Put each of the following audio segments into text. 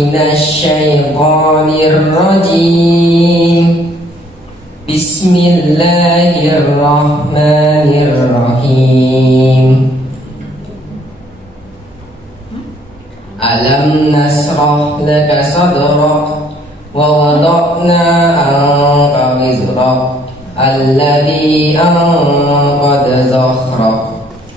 minasyaitonir rajim. Bismillahirrahmanirrahim. Alam nasrah laka sadrak wa wada'na anka wizrak alladhi anqadha dhahrak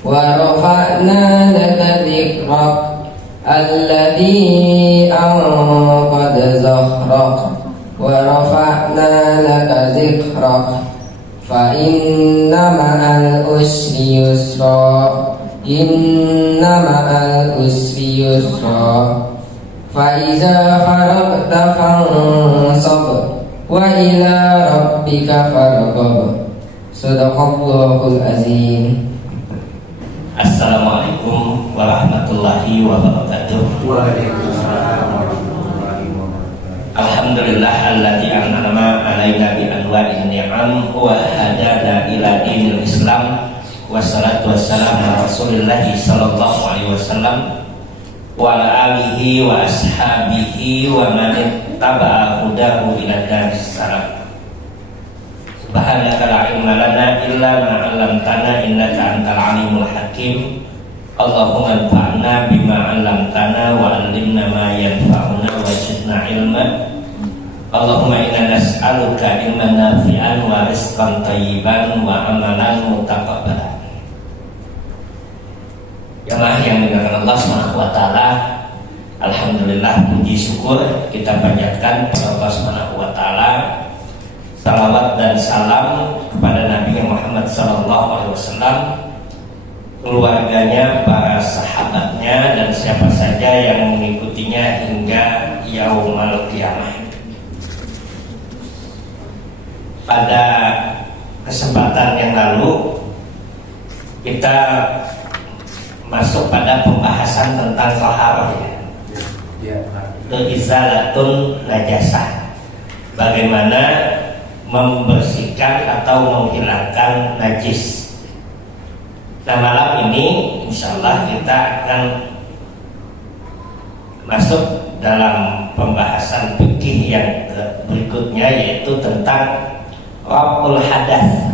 wa rafa'na laka dhikrak alladhi anqadha dhahrak wa rafa'na laka dhikrak fa inna ma'al usri yusra inna ma'al usri yusra fa iza faragta fansab wa ila rabbika farghab. Shadaqallahul azim. Assalamualaikum warahmatullahi wabarakatuh. Waalaikumsalam warahmatullahi wabarakatuh. Alhamdulillah alladzi an'ama alaina bi anwa'in ni'am wa hadana ila dinil Islam. Wassalatu wassalamu ala Rasulillahi sallallahu alaihi wasallam wa ala alihi wa ashabihi wa man ittaba'a hudahu ila daris salam. Subhanaka la ilma lana illa ma 'allamtana innaka antal alimul hakim. Allahumma anfa'na bima 'allamtana wa 'allimna ma yanfa'una wa zidna ilma. Allahumma inna nas'aluka ilman nafi'an wa rizqan thayyiban wa amalan mutaqabbalan. Jamaah yang dimuliakan Allah Subhanahu wa taala, alhamdulillah puji syukur kita panjatkan kepada Allah Subhanahu wa taala. Salawat dan salam kepada Nabi Muhammad sallallahu alaihi wasallam, keluarganya, para sahabatnya dan siapa saja yang mengikutinya hingga yaumul qiyamah. Pada kesempatan yang lalu kita masuk pada pembahasan tentang taharah, izalatun najasah, bagaimana membersihkan atau menghilangkan najis. Nah, malam ini insyaallah kita akan masuk dalam pembahasan fikih yang berikutnya, yaitu tentang raf'ul hadas.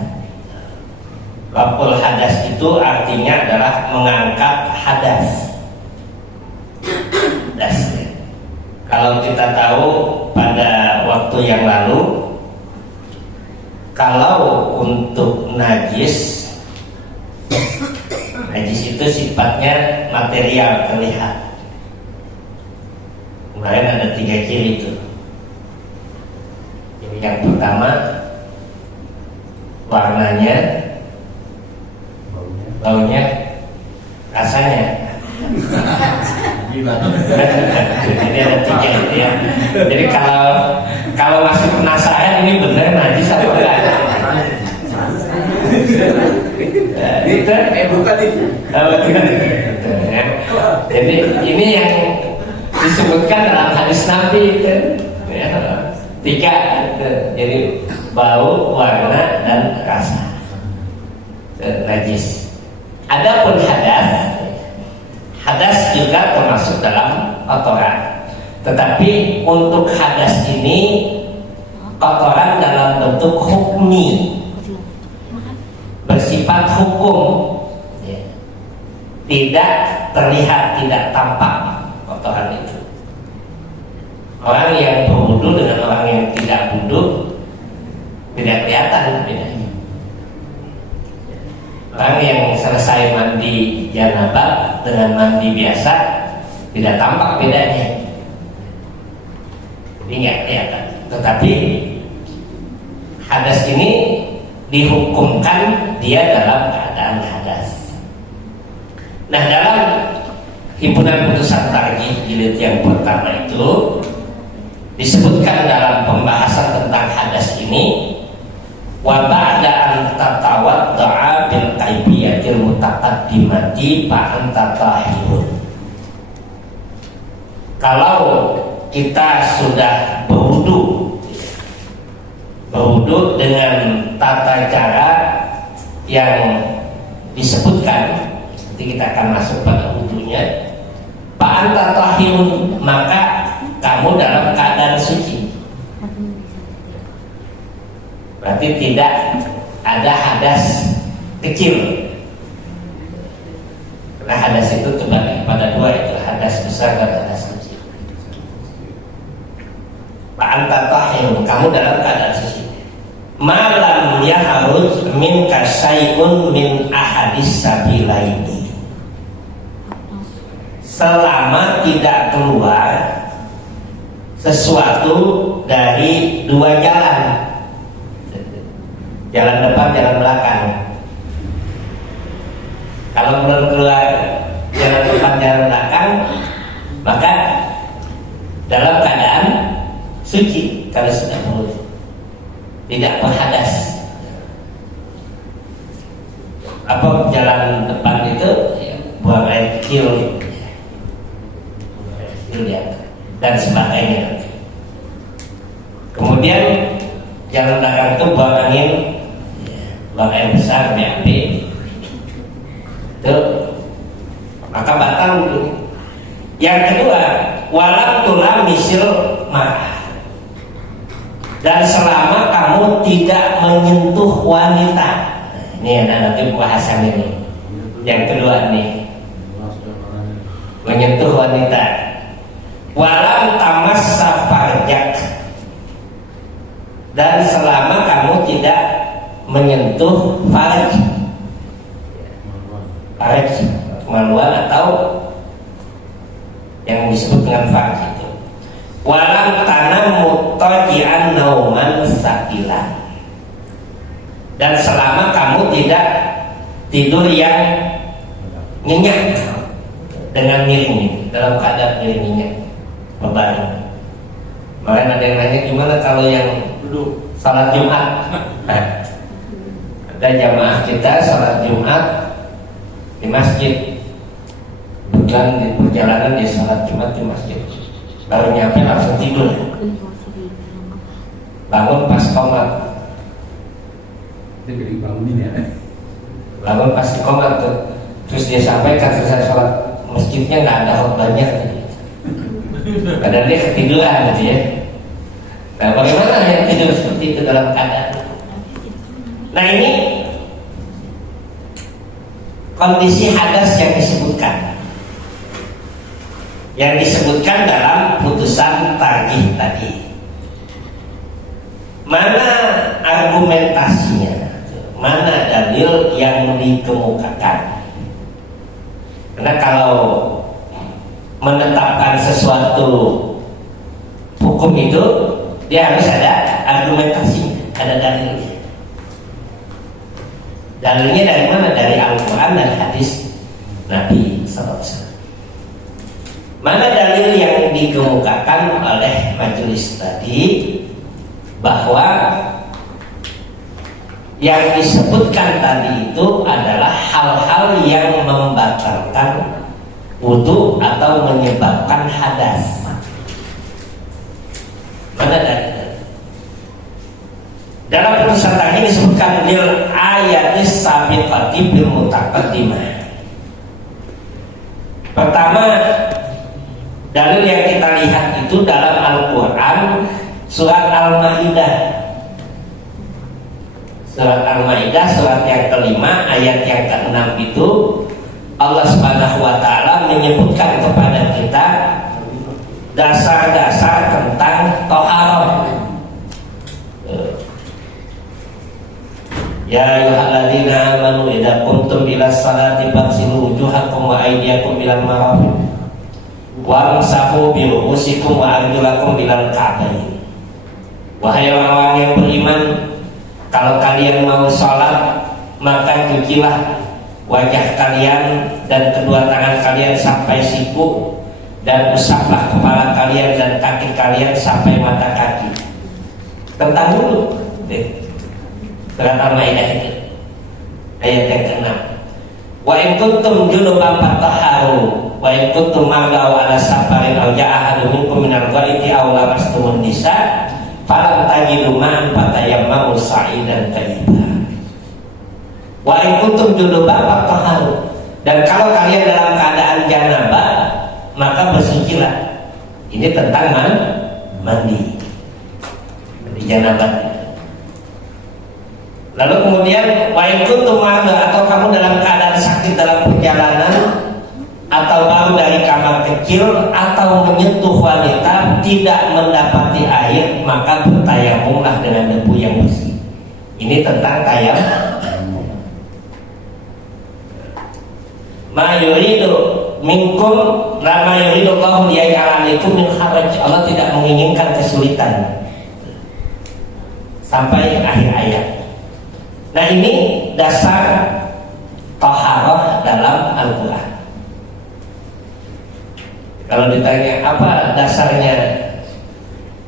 Raf'ul hadas itu artinya adalah mengangkat hadas. Kalau kita tahu pada waktu yang lalu, kalau untuk najis itu sifatnya material, terlihat. Kemarin ada 3 ciri itu. Jadi yang pertama warnanya, baunya, rasanya. Jadi ada 3 gitu ya. Jadi kalau masih penasaran ini benar najis atau enggak? Itu bukan itu. Jadi ini yang disebutkan dalam hadis Nabi itu, ya, 3 itu. Jadi bau, warna, dan rasa najis. Adapun hadas juga termasuk dalam kotoran. Tetapi untuk hadas ini kotoran dalam bentuk hukmi, bersifat hukum, ya. Tidak terlihat, tidak tampak kotoran itu. Orang yang berwudu dengan orang yang tidak wudu tidak kelihatan bedanya. Orang yang selesai mandi janabah dengan mandi biasa tidak tampak bedanya. Ini nggak kelihatan. Tetapi hadas ini dihukumkan dia dalam keadaan hadas. Nah, dalam himpunan putusan tarjih jilid yang pertama itu disebutkan dalam pembahasan tentang hadas ini, wa ba'da an tatawadda'a bil qayfiyatil mutaqaddimati fa anta tahirun. Kalau kita sudah berwudu dengan tata cara yang disebutkan, nanti kita akan masuk pada wudunya, fa anta tahirun, maka kamu dalam keadaan suci. Berarti tidak ada hadas kecil. Karena hadas itu terbagi pada dua, itu hadas besar dan hadas kecil. Anta tahirun, kamu dalam keadaan suci. Malam yaharuj min kasyai'un min ahadis sabilaini, selama tidak keluar sesuatu dari dua jalan, jalan depan, jalan belakang. Kalau belum keluar jalan depan, jalan belakang, maka dalam keadaan suci. Kalau sudah mulut tidak berhadas. Apa jalan depan itu buang air kecil, ya, dan sebagainya. Kemudian jalan belakang itu buang angin, buang air besar, BAB itu, maka batal itu. Yang kedua, walam tulam misil marah, dan selama kamu tidak menyentuh wanita. Ini nanti bahasan ini. Yang kedua nih, menyentuh wanita. Walam tamas safarjak, dan selama kamu tidak menyentuh farj, kemaluan atau yang disebut dengan farj itu. Walam tanam mutajian nauman sakilan, dan selama kamu tidak tidur yang nyenyak dengan miring, dalam keadaan miring nyenyak, berbaring. Makanya ada yang nanya gimana kalau yang duduk salat Jumat. Ada jamaah kita salat Jumat di masjid, bukan di perjalanan di salat Jumat di masjid, baru nyampe langsung tidur, bangun pas qomat. Bangun pas qomat tuh, terus dia sampaikan selesai sholat, masjidnya nggak ada khutbahnya, padahal dia ketiduran gitu ya. Nah, bagaimana yang tidur seperti itu dalam keadaan? Nah, ini kondisi hadas yang disebutkan dalam putusan tarjih tadi. Mana argumentasinya? Mana dalil yang dikemukakan? Karena kalau menetapkan sesuatu hukum itu, dia harus ada argumentasi, ada dalilnya. Dalilnya dari mana? Dari Al-Quran dan hadis Nabi SAW. Mana dalil yang dikemukakan oleh majelis tadi bahwa yang disebutkan tadi itu adalah hal-hal yang membatalkan wudu atau menyebabkan hadas? Mana dalil? Dalam putusan tadi disebutkan lil ayatis sabiqati bil mutaqaddimah. Pertama, dalil yang kita lihat itu dalam Al-Quran surat Al-Maidah. Surat Al-Maidah surat yang kelima ayat yang ke-6 itu Allah Subhanahu wa taala menyebutkan kepada kita dasar-dasar tentang thaharah. Ya ayyuhalladzina amanu idza qumtum ilas salati faghsilu wujuhakum wa aydiyakum ilal marafiq wamsahu bi ru'usikum wa arjulakum ilal ka'bayn. Wahai orang-orang yang beriman, kalau kalian mau sholat, maka cucilah wajah kalian dan kedua tangan kalian sampai siku, dan usaplah kepala kalian dan kaki kalian sampai mata kaki. Tentang dulu surat Al-Maidah itu ayat yang ke-6. Wa in kuntum junuban fatahharu wa in kuntum mardaw ala safarin aw ja'a ahadun minkum minal ghaiti aw lamastumun nisa falam tajidu ma'an fatayammamu sa'idan thayyiban. Wa in kuntum junuban fatahharu, dan kalau kalian dalam keadaan janabah maka bersucilah. Ini tentang mandi janabah. Lalu kemudian wa in kuntum marda, atau kamu dalam keadaan sakit dalam perjalanan, atau baru dari kamar kecil, atau menyentuh wanita tidak mendapati air, maka bertayamumlah dengan debu yang bersih. Ini tentang tayamum. Ma yuridu minkum la ma yuridu Allahu liyaj'alaikum min haraj. Allah tidak menginginkan kesulitan. Sampai akhir ayat. Nah, ini dasar taharah dalam Al-Quran. Kalau ditanya apa dasarnya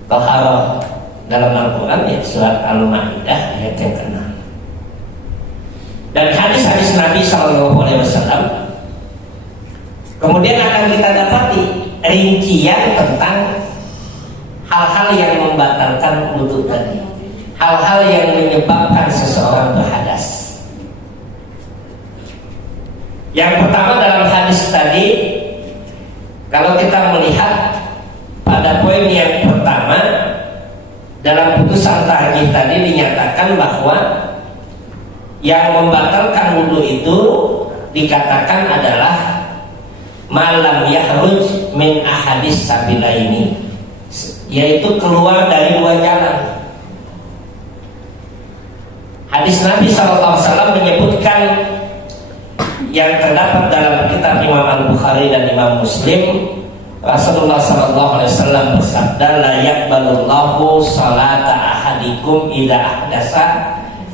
taharah dalam Al-Quran, ya surat Al-Maidah ayat yang ke-6. Dan hadis-hadis Nabi SAW. Kemudian akan kita dapati rincian tentang hal-hal yang membatalkan wudu tadi, hal-hal yang menyebabkan seseorang berhadas. Yang pertama dalam hadis tadi, kalau kita melihat pada poin yang pertama, dalam putusan tarjih tadi dinyatakan bahwa yang membatalkan wudu itu dikatakan adalah malam yahruj min ahadis sabilaini, yaitu keluar dari dua jalan. Hadis Nabi SAW menyebutkan yang terdapat dalam kitab Imam Al-Bukhari dan Imam Muslim. Rasulullah SAW bersabda, la yaqbalullahu salata ahadikum idza ahdasa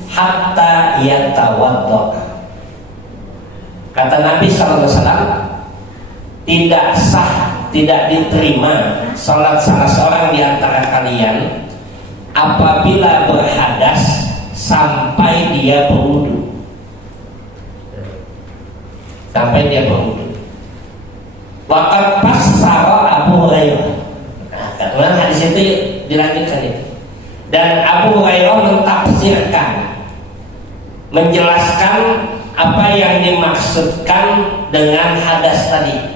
hatta yatawadda. Kata Nabi SAW, tidak sah, tidak diterima salat salah seorang di antara kalian apabila berhadas sampai dia berwudu. Sampai dia berwudu. Waqad fassara Abu Hurairah. Nah, karena hadis itu dilanjutkan itu. Dan Abu Hurairah mentafsirkan, menjelaskan apa yang dimaksudkan dengan hadas tadi.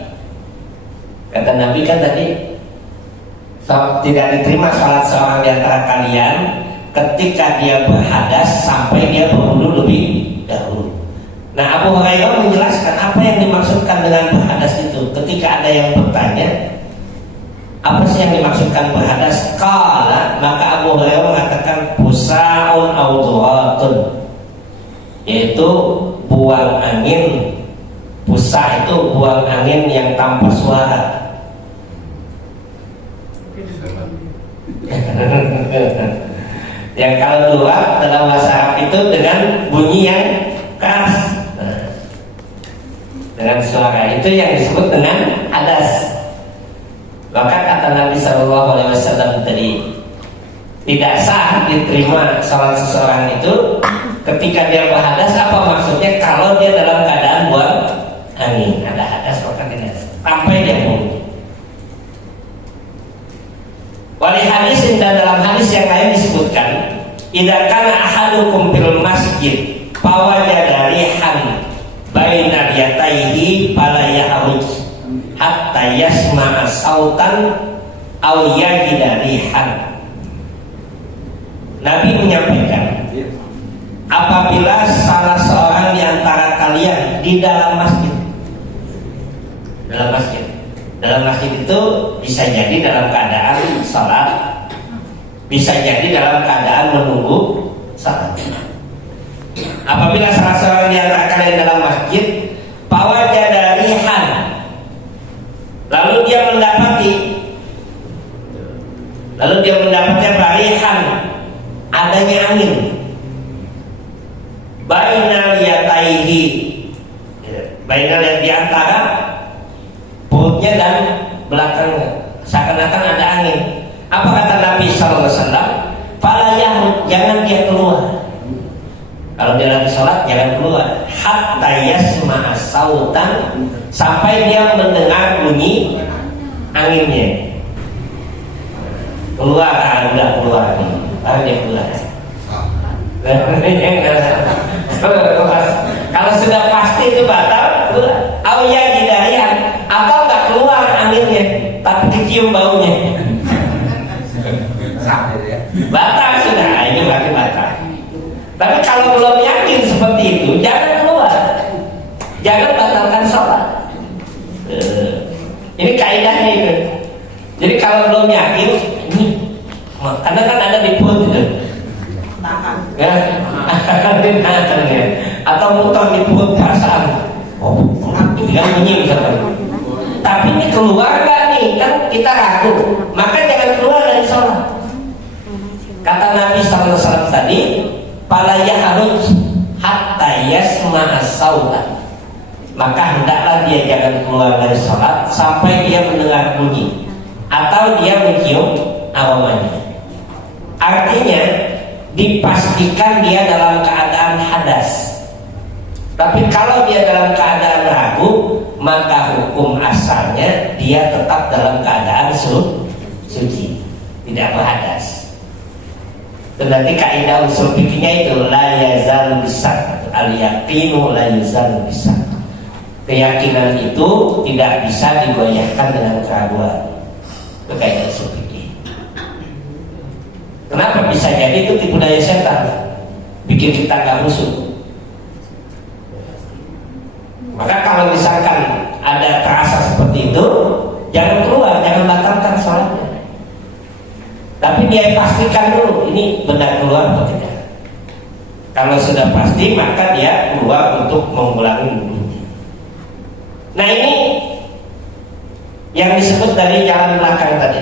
Kata Nabi kan tadi, tidak diterima salat seorang di antara kalian ketika dia berhadas sampai dia berwudu lebih dahulu. Nah, Abu Hurairah menjelaskan apa yang dimaksudkan dengan berhadas itu. Ketika ada yang bertanya, apa sih yang dimaksudkan berhadas? Qala, maka Abu Hurairah mengatakan busaun audhuratun, yaitu buang angin. Busa itu buang angin yang tanpa suara. Yang kalau keluar dalam bahasa Arab itu dengan bunyi yang keras, dengan suara, itu yang disebut dengan hadas. Maka kata Nabi SAW tadi, tidak sah diterima salat seseorang itu ketika dia berhadas. Apa maksudnya? Kalau dia dalam keadaan buang angin, ada hadas maka tidak sampai dia berwudu. Wali hadis, dan dalam hadis yang lain disebutkan, idza kana ahadukum fil masjid fawajada rihan baina yatayhi fala yahruj hatta yasma'a sautan aw yajida rihan. Nabi menyampaikan, apabila salah seorang di antara kalian di dalam masjid, dalam masjid itu bisa jadi dalam keadaan salat, bisa jadi dalam keadaan menunggu salat. Apabila salah seorang di antara kalian dalam masjid, fawajada rihan, lalu dia mendapati barihan, adanya angin, bainal yataihi, bainal yang di antara perutnya dan belakangnya, seakan-akan ada angin. Apa kata Nabi SAW? Fala yahud, jangan dia keluar. Kalau dia lagi sholat jangan keluar. Hatta yasma'a sautan, sampai dia mendengar bunyi anginnya. Keluar, udah keluar nih, baru dia keluar. Kalau sudah pasti itu batal, awya gidarian, atau nggak keluar anginnya, tapi kecium baunya. sah gitu ya. Batal sudah, ini berarti batal. Tapi kalau belum yakin seperti itu, jangan keluar, jangan batalkan sholat. Ini kaidahnya itu. Jadi kalau belum yakin, ini karena kan ada di perut gitu. Ya, atau muter di perut perasaan. Oh, tinggal bunyi misalkan. Tapi ini keluar nggak nih? Kan kita ragu. Maka jangan keluar dari sholat. Kata Nabi SAW tadi, "Fala yahruz hatta yasma'a sautan." Maka hendaklah dia jangan keluar dari sholat sampai dia mendengar bunyi atau dia mencium aromanya. Artinya dipastikan dia dalam keadaan hadas. Tapi kalau dia dalam keadaan ragu, maka hukum asalnya dia tetap dalam keadaan suci, tidak berhadas. Berarti kaidah usul fikihnya itu la yazal bisak, al yaqinu la yazal bisak. Keyakinan itu tidak bisa digoyahkan dengan keraguan. Itu kaidah usul fikih. Kenapa bisa jadi itu tipu daya setan, bikin kita nggak khusyuk. Maka kalau misalkan ada terasa seperti itu, jangan keluar, jangan batalkan sholatnya. Tapi dia pastikan dulu, ini benar keluar atau tidak. Kalau sudah pasti, maka dia keluar untuk mengulangi wudhunya. Nah ini yang disebut dari jalan belakang tadi,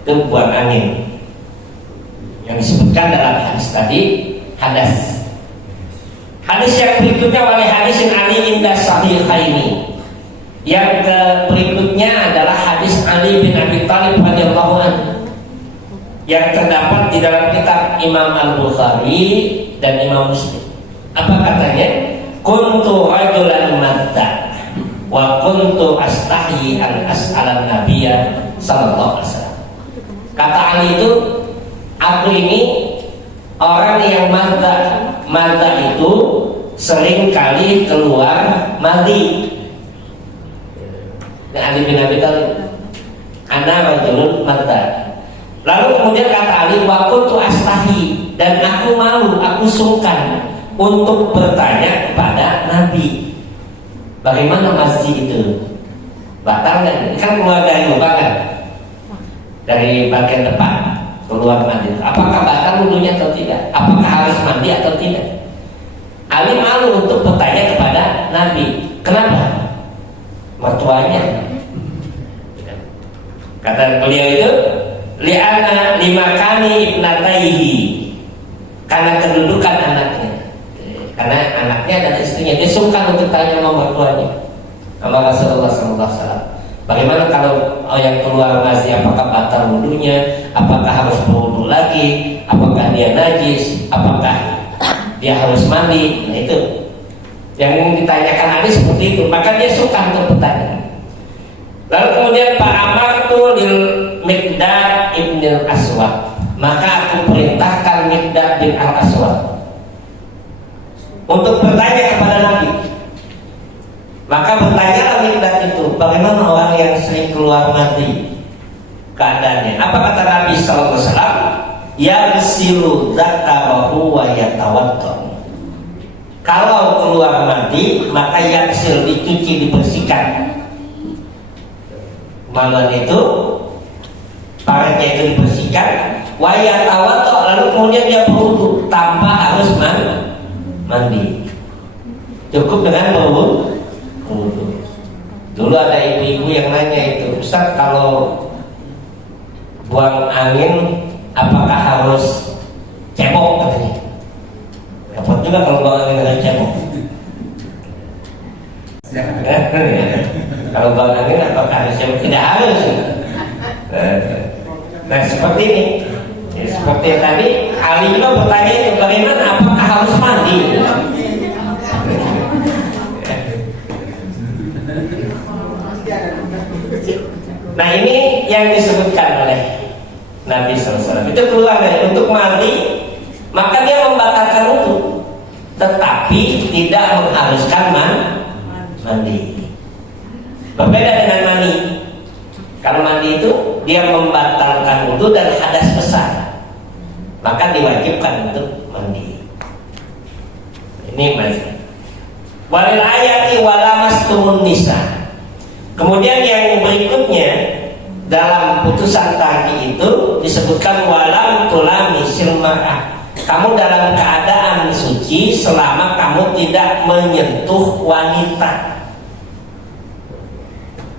itu buang angin. Yang disebutkan dalam hadis tadi, hadas. Hadis yang berikutnya oleh hadis Ali indah sahihaini. Yang berikutnya adalah hadis Ali bin Abi Thalib radhiyallahu anhu yang terdapat di dalam kitab Imam Al-Bukhari dan Imam Muslim. Apa katanya? Kuntu rajulan madda wa kuntu astahi an as'alan nabiyya sallallahu alaihi wasallam. Kata Ali itu, aku ini orang yang madda itu sering kali keluar mandi. Dan Ali bin Abi Thalib, ana rajulun madda. Lalu kemudian kata Ali, wa kuntu astahi, dan aku malu, aku sungkan untuk bertanya kepada Nabi, bagaimana masjid itu? Batal kan? Kan keluar dari lubang kan? Dari bagian depan keluar mandi. Apakah batal wudhunya atau tidak? Apakah harus mandi atau tidak? Ali malu untuk bertanya kepada Nabi. Kenapa? Mertuanya. Kata beliau itu, li'ana limakani ibnataihi, karena kedudukan anaknya. Karena anaknya dan istrinya, dia sungkan untuk tanya sama mertuanya, sama Rasulullah SAW. Bagaimana kalau yang keluar masjid, apakah batal wudhunya? Apakah harus berwudhu lagi? Apakah dia najis? Apakah dia harus mandi? Nah itu yang ingin ditanyakan Nabi seperti itu. Maka dia suka untuk bertanya. Lalu kemudian Pak Amartu lil Miqdad ibn al-Aswad, maka aku perintahkan Miqdad bin al-Aswad untuk bertanya kepada Nabi. Maka bertanyalah Miqdad itu, bagaimana orang yang sering keluar mandi keadaannya? Apa kata Nabi sallallahu alaihi wasallam? Yaghsilu dzakarahu wa yatawaddo. Kalau keluar mandi, maka yaghsil, dicuci, dibersihkan. Malam itu paretnya itu dibersihkan, wa yatawaddo, lalu kemudian dia berwudu tanpa harus mandi. Cukup dengan berwudu. Dulu ada ibu-ibu yang nanya itu, Ustaz, kalau buang angin apakah harus cebok katanya? Repot juga kalau buang angin harus cebok. Kalau buang angin apakah harus cebok? Tidak harus. Nah seperti ini, ya, seperti yang tadi Ali juga bertanya itu, bagaimana apakah harus mandi? Nah ini yang disebutkan oleh Nabi SAW. Itu keluar dari untuk mandi, maka dia membatalkan wudu, tetapi tidak mengharuskan mandi. Berbeda dengan mani. Kalau mandi itu dia membatalkan wudu dan hadas besar, maka diwajibkan untuk mandi. Ini mazhab. Walil ayati walamastumun nisa. Kemudian yang berikutnya dalam putusan tadi itu disebutkan walam tulami silma'ah. Kamu dalam keadaan suci selama kamu tidak menyentuh wanita.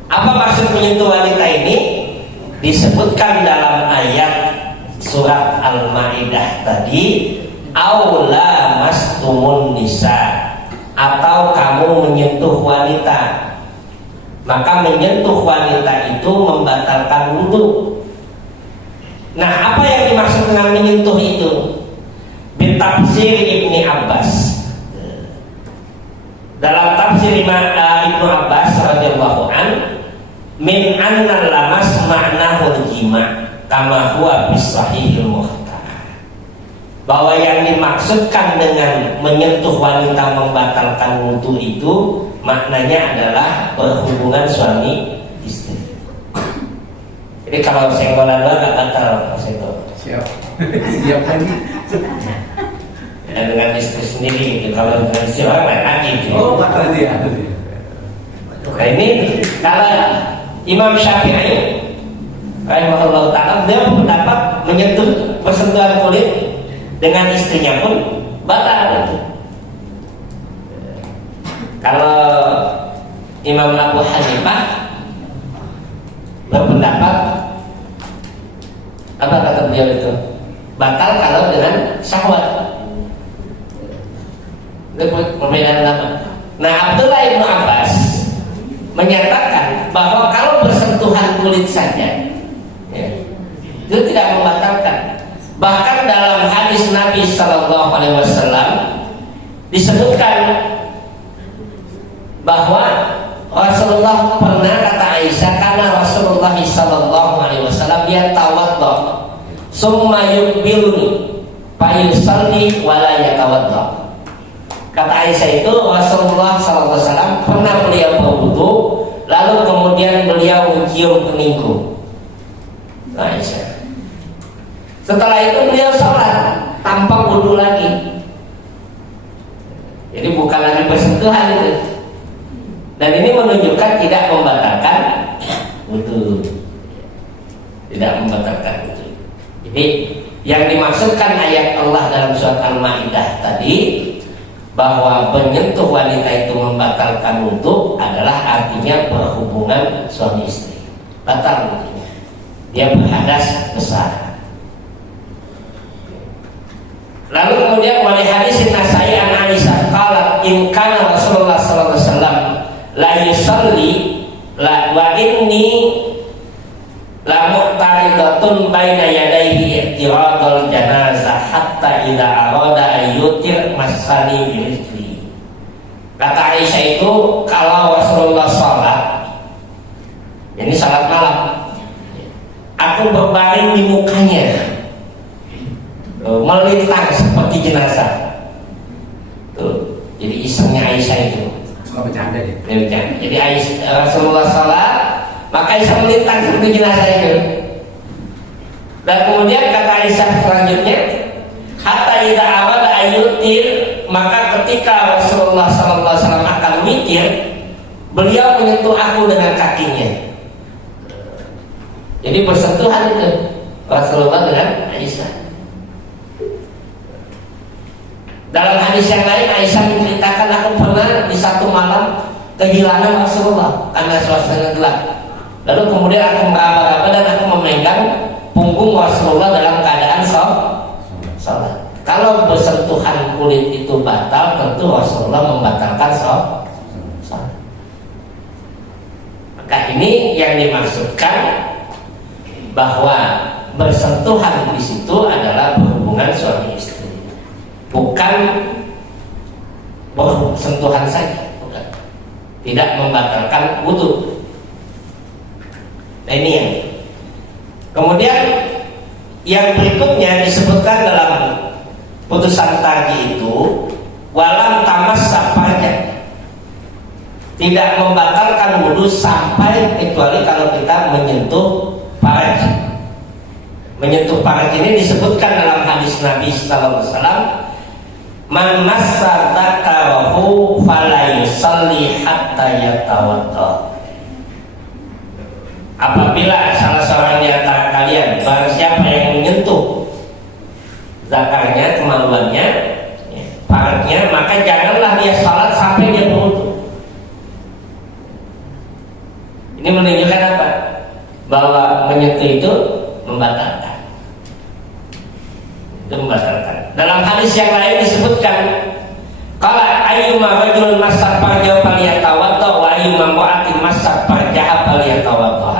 Apa maksud menyentuh wanita ini? Disebutkan dalam ayat surat Al-Maidah tadi, aula mastumun nisa, atau kamu menyentuh wanita. Maka menyentuh wanita itu membatalkan wudu. Nah, apa yang dimaksud dengan menyentuh itu? Bitafsir Ibni Abbas. Dalam tafsir Ibnu Abbas radhiyallahu an, min anna lamas ma'nahu jima' kama huwa bis sahihil mukhtar. Bahwa yang dimaksudkan dengan menyentuh wanita membatalkan wudu itu maknanya adalah berhubungan suami istri. Jadi kalau senggolan doang nggak batal, Mas itu. Siap. Siap lagi. Dan dengan istri sendiri gitu. Kalau dengan istri orang lain lagi gitu. Oh, batal dia. Nah ini kalau Imam Syafi'i rahimahullah ta'ala, dia berpendapat menyentuh persentuhan kulit dengan istrinya pun batal itu. Kalau Imam Abu Hanifah berpendapat, apa kata beliau itu? Batal kalau dengan syahwat. Itu perbedaan lama. Nah, Abdullah Ibnu Abbas menyatakan bahwa kalau bersentuhan kulit saja, ya, itu tidak membatalkan. Bahkan dalam hadis Nabi Sallallahu Alaihi Wasallam disebutkan bahwa Rasulullah pernah, kata Aisyah, karena Rasulullah Sallallahu Alaihi Wasallam dia tawaddo, summa yukbiluni, fayusalli wala yatawaddo. Kata Aisyah itu Rasulullah Sallallahu Alaihi Wasallam pernah beliau berwudu, lalu kemudian beliau mencium keningku. Aisyah. Setelah itu beliau sholat tanpa wudu lagi. Jadi bukan lagi bersentuhan itu. Dan ini menunjukkan tidak membatalkan wudu. Tidak membatalkan wudu. Jadi yang dimaksudkan ayat Allah dalam surat Al-Maidah tadi, bahwa menyentuh wanita itu membatalkan wudu adalah artinya berhubungan suami istri. Batal wudunya. Dia berhadas besar. Lalu kemudian wali hadis Nasai an Aisyah qalat in kana Rasulullah sallallahu alaihi wasallam la yusalli la wa inni la muqtaridatun baina yadayhi i'tiradul janazah hatta idza arada ayyutir masani birizli. Kata Aisyah itu kalau Rasulullah salat, ini salat malam, aku berbaring di mukanya, melintang seperti jenazah. Tuh, jadi isengnya Aisyah itu. Suka bercanda dia. Jadi Aisyah, Rasulullah salat, maka Aisyah melintang seperti jenazah itu. Dan kemudian kata Aisyah selanjutnya, hatta idza awada ayyutir, maka ketika Rasulullah sallallahu alaihi wasallam akan witir, beliau menyentuh aku dengan kakinya. Jadi bersentuhan itu Rasulullah dengan Aisyah. Dalam hadis yang lain Aisyah menceritakan, aku pernah di satu malam kehilangan Rasulullah karena suasana gelap. Lalu kemudian aku meraba-raba dan aku memegang punggung Rasulullah dalam keadaan sholat. Kalau bersentuhan kulit itu batal, tentu Rasulullah membatalkan sholat. Maka ini yang dimaksudkan bahwa bersentuhan di situ adalah berhubungan suami istri, bukan bersentuhan saja, bukan. Tidak membatalkan wudu. Nah ini yang. Kemudian yang berikutnya disebutkan dalam putusan tadi itu walam tamas sapaja. tidak membatalkan wudhu sampai kecuali kalau kita menyentuh faraj. Menyentuh faraj ini disebutkan dalam hadis Nabi sallallahu alaihi wasallam, man massa dzakarahu fala yusalli hatta yatawadda. Apabila salah seorang di antara kalian, barang siapa yang menyentuh zakarnya, kemaluannya, farajnya, maka janganlah dia salat sampai dia berwudu. Ini menunjukkan apa? Bahwa menyentuh itu membatalkan. Itu membatalkan. Dalam hadis yang lain disebutkan, qala ayyuma rajulun massa farjahu falyatawadda wa ayyuma imra'atin massa farjaha falyatawadda.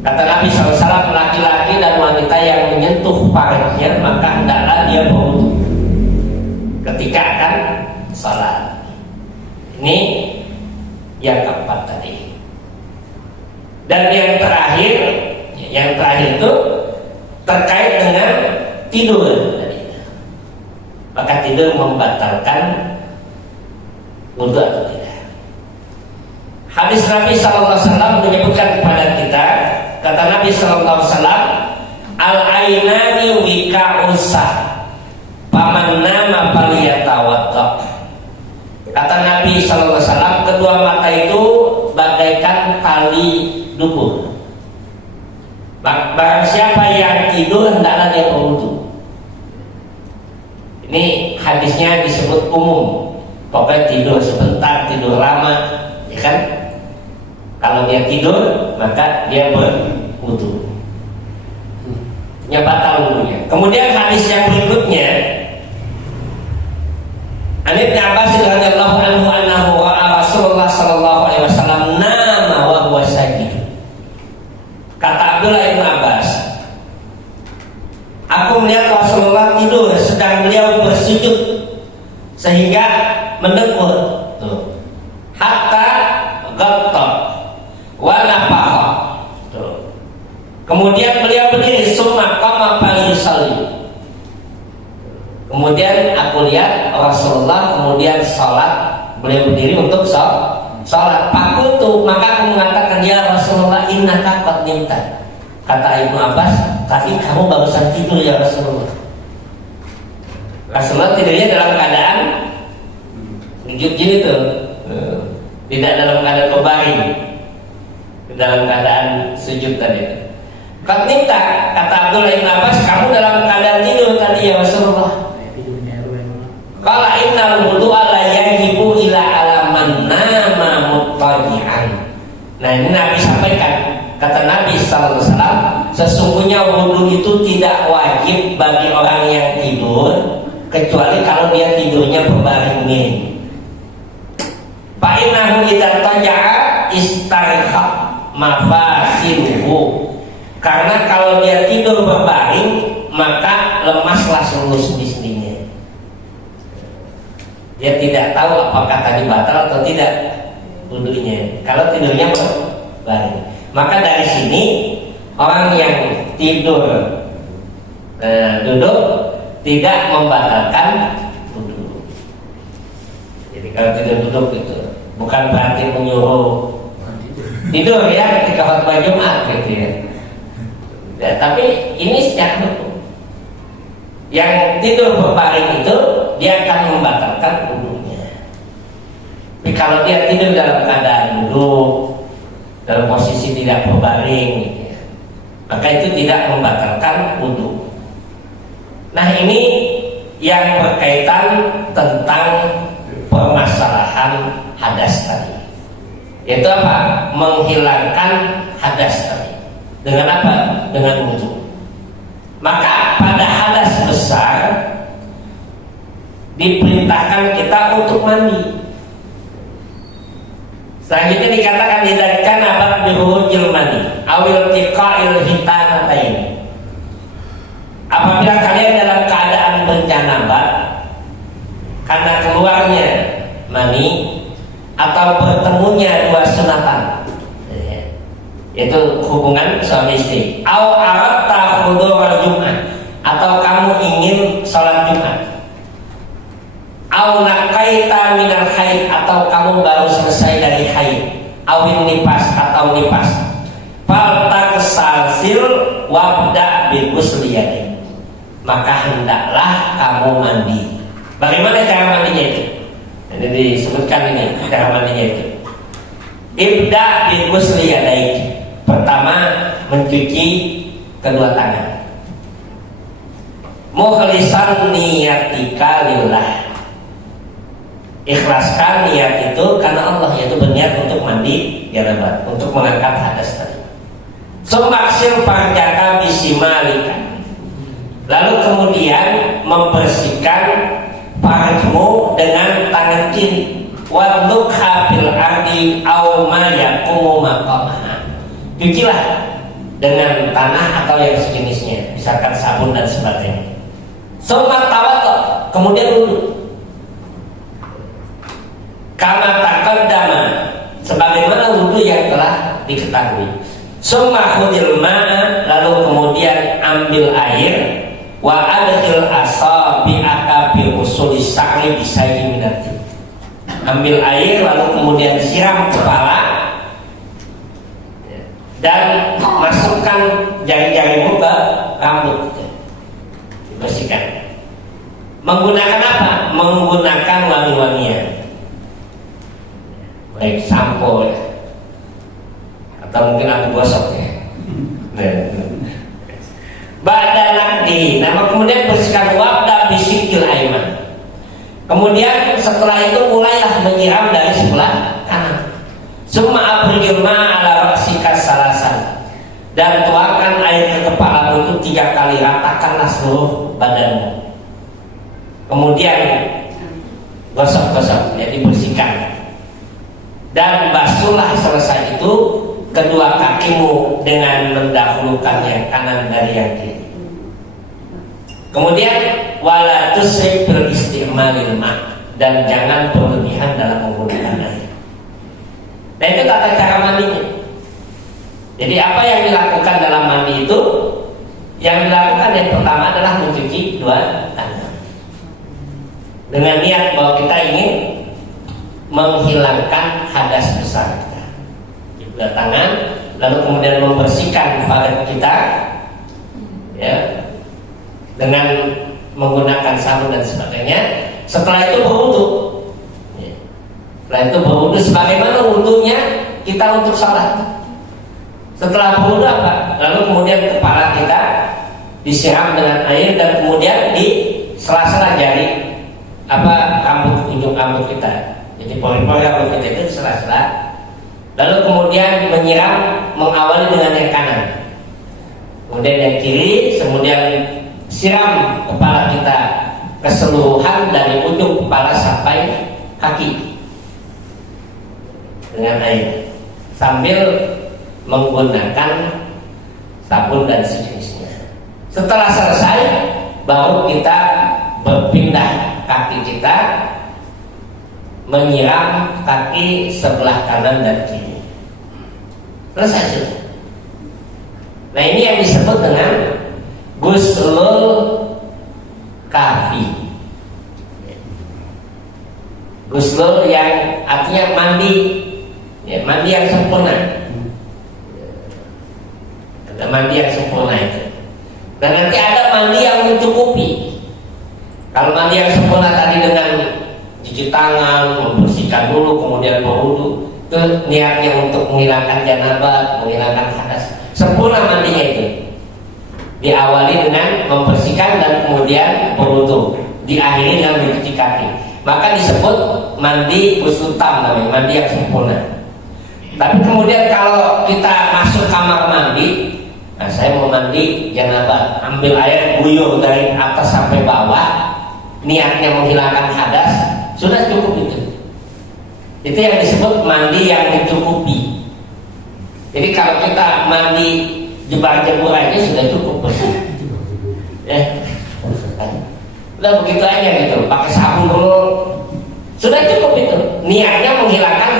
Kata Nabi SAW, laki-laki dan wanita yang menyentuh farjnya maka hendaklah dia berwudu ketika akan salat. Ini yang keempat tadi. Dan yang terakhir itu terkait dengan tidur. Maka tidur membatalkan wudu atau tidak? Hadis Nabi SAW menyebutkan kepada kita, kata Nabi SAW, al-ainani wika'usah paman nama faliyatawadda. Kata Nabi SAW, kedua mata itu bagaikan tali dubur. Barang siapa yang tidur hendaklah dia berwudu. Ini hadisnya disebut umum. Pokoknya tidur sebentar, tidur lama, ya kan? Kalau dia tidur maka dia berwudu. Batal wudunya. Kemudian hadis yang berikutnya, An Ibnu Abbas radhiyallahu anhu annahu ra'a Rasulullah sallallahu alaihi wasallam nama wa huwa sajid. Kata Abdullah bin Abbas, aku melihat Rasulullah tidur sedang beliau bersujud sehingga mendekor. Tuh. Hatta ghatta wa nafaha. Tuh. Kemudian beliau berdiri, summa qama falyusalli. Kemudian aku lihat Rasulullah kemudian sholat, beliau berdiri untuk sholat. Fakultu, maka aku mengatakan, ya Rasulullah, innaka qad nimta. Kata Ibnu Abbas, tapi kamu barusan tidur ya Rasulullah. Rasulullah tidurnya dalam keadaan sujud gini tuh, tidak dalam keadaan berbaring, dalam keadaan sujud tadi. Qad nimta, kata Abdullah bin Abbas, kamu dalam keadaan tidur tadi ya Rasulullah. Qala innal wudu'a la yajibu ila alaman nama muttaji'an. Nah, ini Nabi sampaikan, kata Nabi sallallahu alaihi wasallam, sesungguhnya wudu itu tidak wajib bagi orang yang tidur kecuali kalau dia tidurnya berbaring miring. Fa innahu idza taja'a istarikha mafasiluhu. Karena kalau dia tidur berbaring maka lemaslah seluruh sendi-sendinya. Dia tidak tahu apakah tadi batal atau tidak wudunya kalau tidurnya berbaring. Maka dari sini orang yang tidur duduk tidak membatalkan wudu. Jadi kalau tidur duduk itu bukan berarti menyuruh tidur ya ketika khutbah Jumat gitu ya. Ya, tapi ini secara hukum. Yang tidur berbaring itu dia akan membatalkan wudunya. Tapi kalau dia tidur dalam keadaan duduk, dalam posisi tidak berbaring, ya, maka itu tidak membatalkan wudu. Nah, ini yang berkaitan tentang permasalahan hadas tadi. Yaitu apa? Menghilangkan hadas tadi. Dengan apa? Dengan wudu. Maka pada hadas besar diperintahkan kita untuk mandi. Selanjutnya dikatakan didalikan apa bihurujil mandi awil tiqa'il hitanatain. Apabila kalian dalam keadaan berjanabah karena keluarnya mani atau bertemunya dua sunatan, yaitu hubungan suami istri, au aratta hudurul Jumat, atau kamu ingin sholat Jumat, au naqaita minal haid, atau kamu baru selesai wabda bil ghusli yadaik. Maka hendaklah kamu mandi. Bagaimana cara mandinya itu? Jadi disebutkan ini cara mandinya itu. Ibda bil ghusli yadaik. Pertama, mencuci kedua tangan. Mukhlisan niyatika lillah. Ikhlaskan niat itu karena Allah, yaitu berniat untuk mandi janabah, untuk mengangkat hadas tadi. Sumaksir farjaka bisimalika. Lalu kemudian membersihkan farjmu dengan tangan kiri. Wadlukha bil ardi aw ma yaqumu maqamaha. Cucilah dengan tanah atau yang sejenisnya, misalkan sabun dan sebagainya. Summa tawaddo, kemudian wudu. Kama taqaddama, sebagaimana wudu yang telah diketahui. Summa khudil ma'a, lalu kemudian ambil air. Wa adkhil asabi'aka bi usulis sa'ri bisayyi minati. Ambil air lalu kemudian siram kepala dan masukkan jari-jarimu ke rambut, dibersihkan. Menggunakan apa? Menggunakan wangi-wangian, baik sampo ya, atau mungkin abu gosok ya. Ba'da di, nah kemudian bersihkan wabda bisikil aiman. Kemudian setelah itu mulailah menyiram dari sebelah kanan. Summa abrijul ma'a ala ra'sika salasan, dan tuangkan air ke kepalamu itu 3 kali, ratakanlah seluruh badanmu. Kemudian gosok-gosok, jadi bersihkan. Dan basuhlah selesai itu kedua kakimu dengan mendahulukan yang kanan dari yang kiri. Kemudian wala tusrif bil isti'malil ma', dan jangan berlebihan dalam menggunakan air. Nah itu tata cara mandinya. Jadi apa yang dilakukan dalam mandi itu? Yang dilakukan yang pertama adalah mencuci dua tangan dengan niat bahwa kita ingin menghilangkan hadas besar kita. Dua tangan, lalu kemudian membersihkan farj kita, ya, dengan menggunakan sabun dan sebagainya. Setelah itu berwudu. Ya. Setelah itu berwudu, sebagaimana wudunya kita untuk salat. Setelah berwudu apa? Lalu kemudian kepala kita disiram dengan air dan kemudian di sela-sela jari rambut, ujung rambut kita. Jadi pori-pori rambut kita itu di sela-sela. Lalu kemudian menyiram, mengawali dengan yang kanan, kemudian yang kiri, kemudian siram kepala kita keseluruhan dari ujung kepala sampai kaki dengan air sambil menggunakan sabun dan sejenisnya. Setelah selesai, baru kita berpindah kaki kita menyiram kaki sebelah kanan dan kiri. Selesai sudah. Nah ini yang disebut dengan ghuslul kafi. Ghuslul yang artinya mandi, ya, mandi yang sempurna. Ada mandi yang sempurna itu. Dan nanti ada mandi yang mencukupi. Kalau mandi yang sempurna tadi dengan cuci tangan, membersihkan dulu, kemudian berwudu, itu niatnya untuk menghilangkan janabah, menghilangkan hadas. Sempurna mandinya itu. Diawali dengan membersihkan dan kemudian berwudu, diakhiri dengan mencuci kaki. Maka disebut mandi usutam, namanya mandi yang sempurna. Tapi kemudian kalau kita masuk kamar mandi, nah saya mau mandi janabah, ambil air guyur dari atas sampai bawah, niatnya menghilangkan hadas, sudah cukup itu. Itu yang disebut mandi yang mencukupi. Jadi kalau kita mandi jebar-jebur aja sudah cukup bersih. Udah begitu aja gitu, pakai sabun dulu, sudah cukup itu. Niatnya menghilangkan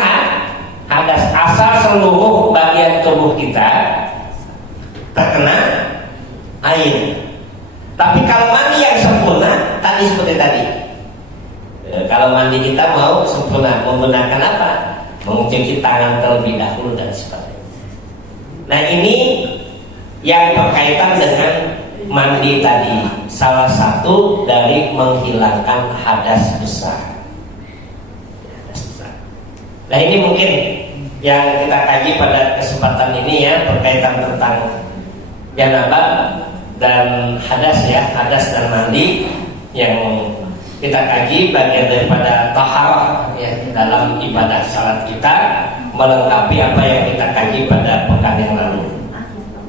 hadas, asal seluruh bagian tubuh kita terkena air. Tapi kalau mandi yang sempurna, tadi seperti tadi, kalau mandi kita mau sempurna, menggunakan apa? Mencuci tangan terlebih dahulu dan sebagainya. Nah ini yang berkaitan dengan mandi tadi, salah satu dari menghilangkan hadas besar. Nah ini mungkin yang kita kaji pada kesempatan ini ya, berkaitan tentang janabah dan hadas ya, hadas dan mandi yang kita kaji bagian daripada taharah ya dalam ibadah salat kita, melengkapi apa yang kita kaji pada pekan yang lalu.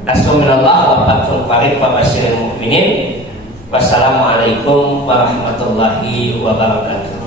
Bismillah wa fathul qarib wa basyiril mu'minin. Wassalamualaikum warahmatullahi wabarakatuh.